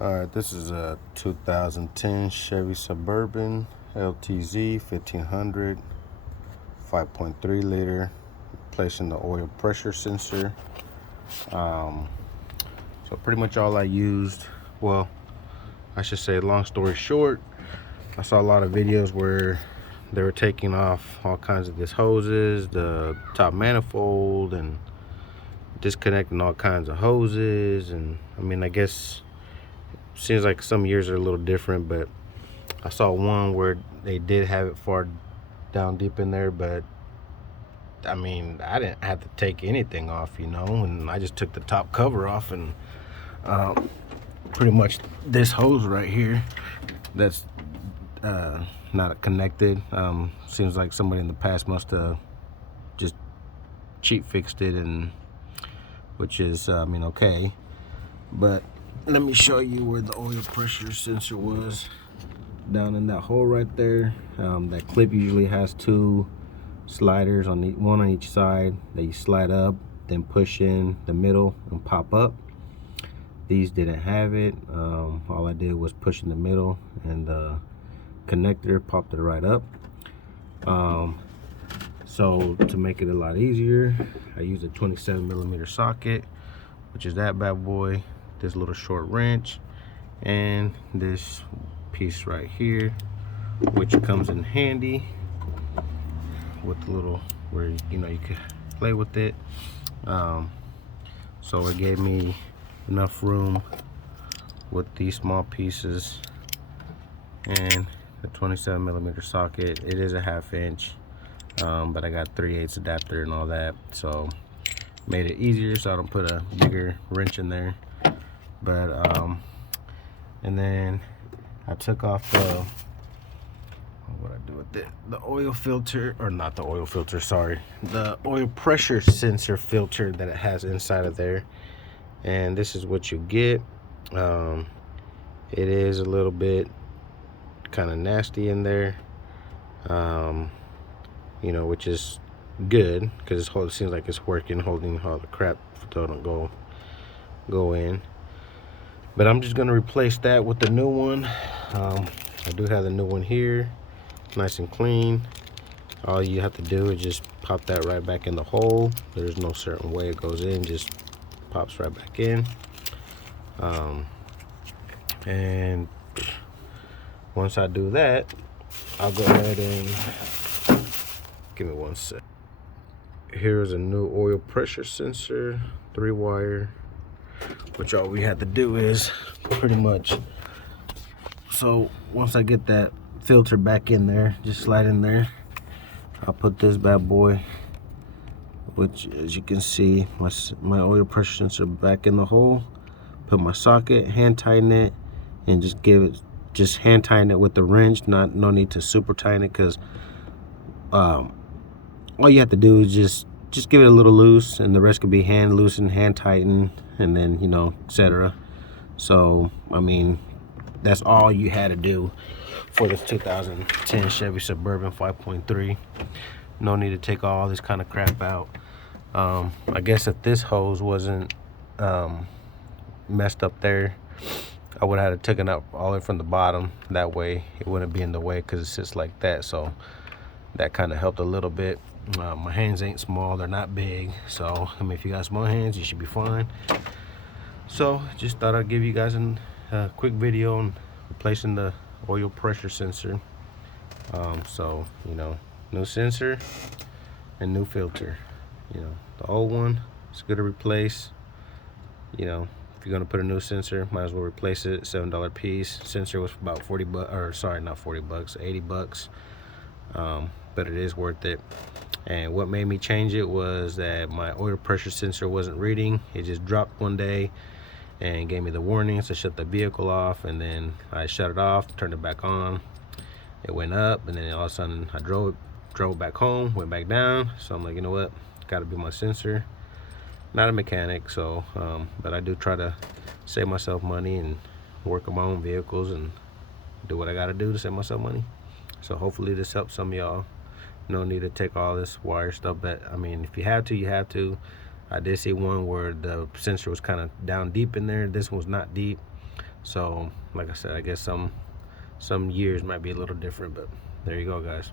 Alright, this is a 2010 Chevy Suburban LTZ 1500 5.3 liter, replacing the oil pressure sensor. So pretty much all I used, well, I should say, long story short, I saw a lot of videos where they were taking off all kinds of these hoses, the top manifold, and disconnecting all kinds of hoses. And I mean, I guess seems like some years are a little different, but I saw one where they did have it far down deep in there, but I mean, I didn't have to take anything off, and I just took the top cover off, and pretty much this hose right here that's not connected, seems like somebody in the past must have just cheap fixed it, and which is, I mean, okay, but let me show you where the oil pressure sensor was. Down in that hole right there. That clip usually has two sliders, one on each side, that you slide up, then push in the middle and pop up. These didn't have it. All I did was push in the middle, and the connector popped it right up. So to make it a lot easier, I used a 27mm socket, which is that bad boy, this little short wrench, and this piece right here, which comes in handy with the little, where you can play with it. So it gave me enough room with these small pieces and the 27mm socket. It is a 1/2 inch, but I got 3/8 adapter and all that, so made it easier so I don't put a bigger wrench in there. But and then I took off what I do with it, the oil filter, or not the oil filter, sorry, the oil pressure sensor filter that it has inside of there. And this is what you get. It is a little bit kind of nasty in there, which is good because it seems like it's working, holding all the crap so it don't go in. But I'm just gonna replace that with the new one. I do have the new one here, nice and clean. All you have to do is just pop that right back in the hole. There's no certain way it goes in, just pops right back in. And once I do that, I'll go ahead and give me one sec. Here's a new oil pressure sensor, 3-wire, which all we have to do is pretty much, so once I get that filter back in there, just slide in there. I'll put this bad boy, which as you can see, my oil pressure sensor back in the hole. Put my socket, hand tighten it, and just hand tighten it with the wrench. No need to super tighten it, because all you have to do is just give it a little loose, and the rest can be hand loosen, hand tighten, and then etc. So I mean, that's all you had to do for this 2010 Chevy Suburban 5.3. No need to take all this kind of crap out. I guess if this hose wasn't messed up there, I would have had to taken out all the way from the bottom. That way it wouldn't be in the way, because it sits like that. So that kind of helped a little bit. My hands ain't small, they're not big, so I mean, if you got small hands, you should be fine. So just thought I'd give you guys a quick video on replacing the oil pressure sensor. So new sensor and new filter. The old one is good to replace. If you're gonna put a new sensor, might as well replace it. $7 piece. Sensor was about 40 bucks, or sorry, not 40 bucks, 80 bucks. But it is worth it. And what made me change it was that my oil pressure sensor wasn't reading. It just dropped one day and gave me the warning to shut the vehicle off, and then I shut it off, turned it back on. It went up, and then all of a sudden I drove back home, went back down. So I'm like, you know what, gotta be my sensor. Not a mechanic, so but I do try to save myself money and work on my own vehicles and do what I gotta do to save myself money. So hopefully this helps some of y'all. No need to take all this wire stuff, but I mean, if you have to, you have to. I did see one where the sensor was kind of down deep in there. This one's not deep, So like I said, I guess some years might be a little different, but there you go, guys.